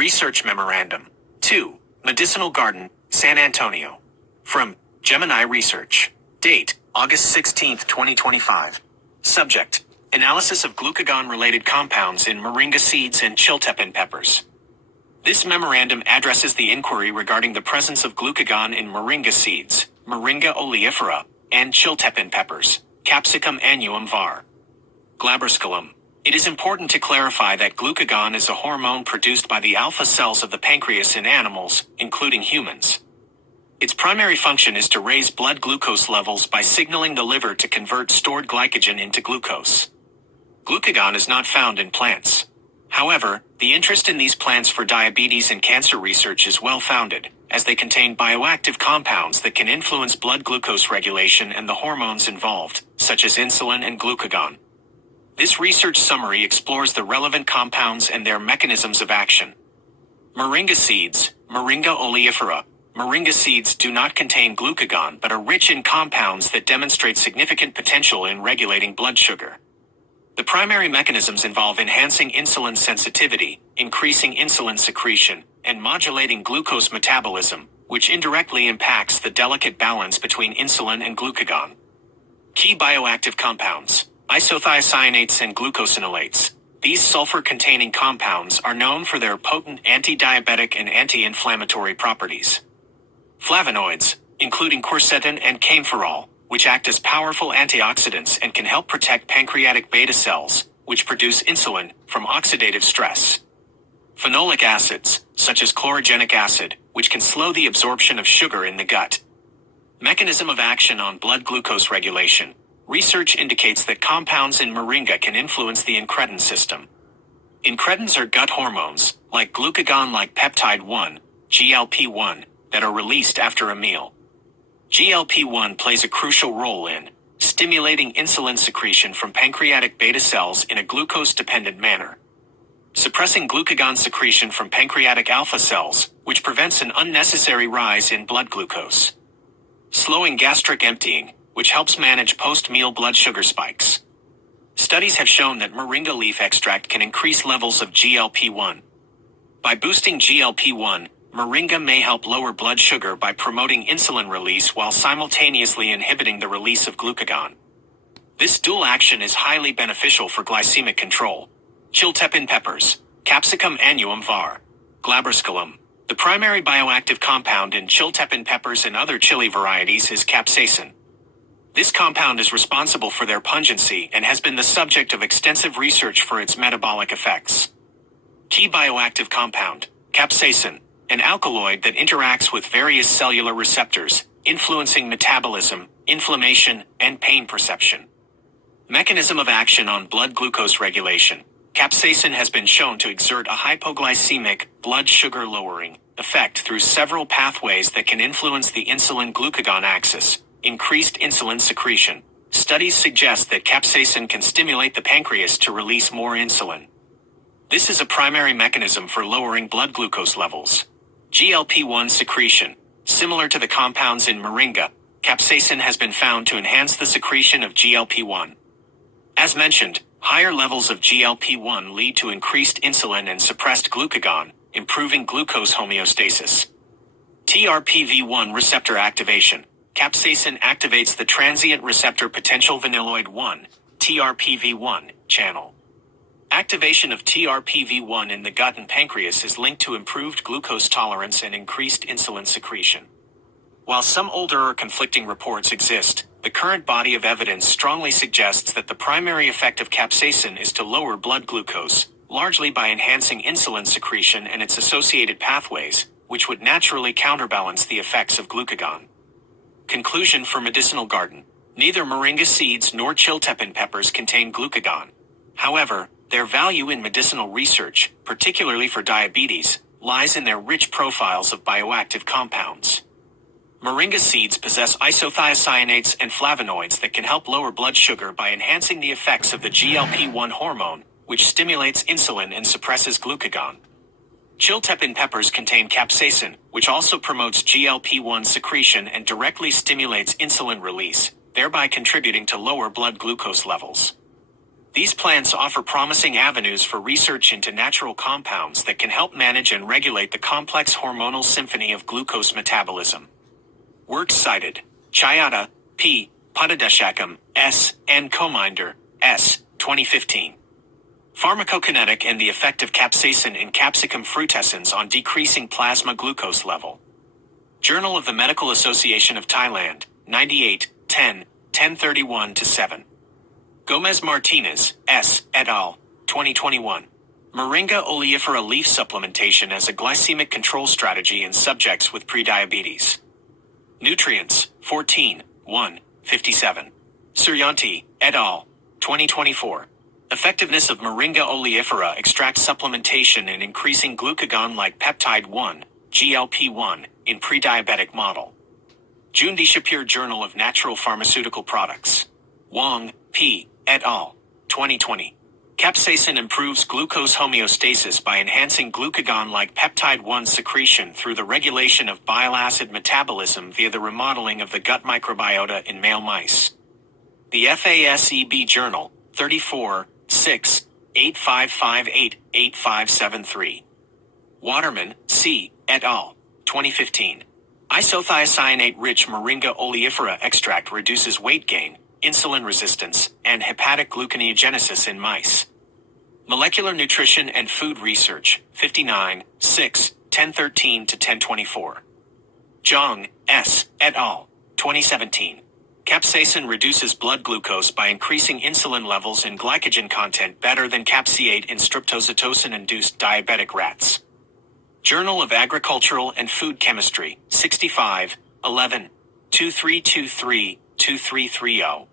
Research Memorandum. 2. Medicinal Garden, San Antonio. From Gemini Research. Date, August 16, 2025. Subject, Analysis of glucagon-related compounds in moringa seeds and chiltepin peppers. This memorandum addresses the inquiry regarding the presence of glucagon in moringa seeds, Moringa oleifera, and chiltepin peppers, Capsicum annuum var. Glabriusculum. It is important to clarify that glucagon is a hormone produced by the alpha cells of the pancreas in animals, including humans. Its primary function is to raise blood glucose levels by signaling the liver to convert stored glycogen into glucose. Glucagon is not found in plants. However, the interest in these plants for diabetes and cancer research is well-founded, as they contain bioactive compounds that can influence blood glucose regulation and the hormones involved, such as insulin and glucagon. This research summary explores the relevant compounds and their mechanisms of action. Moringa seeds, Moringa oleifera. Moringa seeds do not contain glucagon but are rich in compounds that demonstrate significant potential in regulating blood sugar. The primary mechanisms involve enhancing insulin sensitivity, increasing insulin secretion, and modulating glucose metabolism, which indirectly impacts the delicate balance between insulin and glucagon. Key bioactive compounds: isothiocyanates and glucosinolates. These sulfur-containing compounds are known for their potent anti-diabetic and anti-inflammatory properties. Flavonoids, including quercetin and camphorol, which act as powerful antioxidants and can help protect pancreatic beta cells, which produce insulin, from oxidative stress. Phenolic acids, such as chlorogenic acid, which can slow the absorption of sugar in the gut. Mechanism of action on blood glucose regulation. Research indicates that compounds in moringa can influence the incretin system. Incretins are gut hormones, like glucagon-like peptide-1, GLP-1, that are released after a meal. GLP-1 plays a crucial role in stimulating insulin secretion from pancreatic beta cells in a glucose-dependent manner, suppressing glucagon secretion from pancreatic alpha cells, which prevents an unnecessary rise in blood glucose, slowing gastric emptying, which helps manage post-meal blood sugar spikes. Studies have shown that moringa leaf extract can increase levels of GLP-1. By boosting GLP-1, moringa may help lower blood sugar by promoting insulin release while simultaneously inhibiting the release of glucagon. This dual action is highly beneficial for glycemic control. Chiltepin peppers, Capsicum annuum var. Glabriusculum. The primary bioactive compound in chiltepin peppers and other chili varieties is capsaicin. This compound is responsible for their pungency and has been the subject of extensive research for its metabolic effects. Key bioactive compound, capsaicin, an alkaloid that interacts with various cellular receptors, influencing metabolism, inflammation, and pain perception. Mechanism of action on blood glucose regulation. Capsaicin has been shown to exert a hypoglycemic, blood sugar lowering, effect through several pathways that can influence the insulin-glucagon axis. Increased insulin secretion. Studies suggest that capsaicin can stimulate the pancreas to release more insulin. This is a primary mechanism for lowering blood glucose levels. GLP-1 secretion. Similar to the compounds in moringa, capsaicin has been found to enhance the secretion of GLP-1. As mentioned, higher levels of GLP-1 lead to increased insulin and suppressed glucagon, improving glucose homeostasis. TRPV1 receptor activation. Capsaicin activates the transient receptor potential vanilloid 1, TRPV1, channel. Activation of TRPV1 in the gut and pancreas is linked to improved glucose tolerance and increased insulin secretion. While some older or conflicting reports exist, the current body of evidence strongly suggests that the primary effect of capsaicin is to lower blood glucose, largely by enhancing insulin secretion and its associated pathways, which would naturally counterbalance the effects of glucagon. Conclusion for Medicinal Garden. Neither moringa seeds nor chiltepin peppers contain glucagon. However, their value in medicinal research, particularly for diabetes, lies in their rich profiles of bioactive compounds. Moringa seeds possess isothiocyanates and flavonoids that can help lower blood sugar by enhancing the effects of the GLP-1 hormone, which stimulates insulin and suppresses glucagon. Chiltepin peppers contain capsaicin, which also promotes GLP-1 secretion and directly stimulates insulin release, thereby contributing to lower blood glucose levels. These plants offer promising avenues for research into natural compounds that can help manage and regulate the complex hormonal symphony of glucose metabolism. Works cited: Chayata, P. Padadeshakam, S. and Cominder, S. 2015. Pharmacokinetic and the effect of capsaicin in capsicum frutescens on decreasing plasma glucose level. Journal of the Medical Association of Thailand, 98, 10, 1031-7. Gomez-Martinez, S. et al., 2021. Moringa oleifera leaf supplementation as a glycemic control strategy in subjects with prediabetes. Nutrients, 14, 1, 57. Suryanti, et al., 2024. Effectiveness of Moringa oleifera extract supplementation in increasing glucagon-like peptide 1, GLP-1, in prediabetic model. Jundishapur Journal of Natural Pharmaceutical Products. Wang, P. et al., 2020. Capsaicin improves glucose homeostasis by enhancing glucagon-like peptide 1 secretion through the regulation of bile acid metabolism via the remodeling of the gut microbiota in male mice. The FASEB Journal, 34, 6, 8558-8573. Waterman, C. et al., 2015. Isothiocyanate-rich Moringa oleifera extract reduces weight gain, insulin resistance, and hepatic gluconeogenesis in mice. Molecular Nutrition and Food Research, 59, 6, 1013-1024. Zhang, S. et al., 2017. Capsaicin reduces blood glucose by increasing insulin levels and glycogen content better than capsaicin in streptozotocin-induced diabetic rats. Journal of Agricultural and Food Chemistry, 65, 11, 2323-2330.